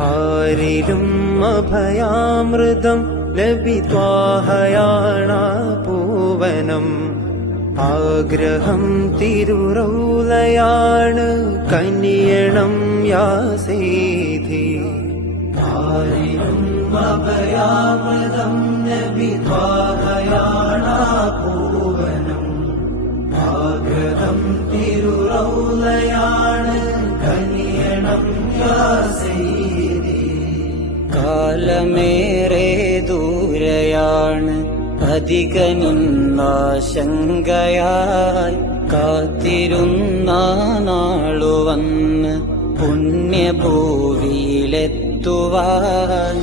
ആരിലും അഭയാമൃതം ലഭിത്വാഹയാണ പൂവനം. ആഗ്രഹം തിരുറൗലയാണ് കനിയണം യാ സയ്യിദി. ആരിലും അഭയാമൃതം ലഭിത്വാഹയാണ പൂവനം. ആഗ്രഹം തിരുറൗലയാണ് കനിയണം യാ സയ്യിദി. കാലമേറെ ദൂരയാണ് അധിക നിന്നാശങ്കയായി കാത്തിരുന്ന നാളു വന്ന് പുണ്യഭൂവിയിലെത്തുവാൻ.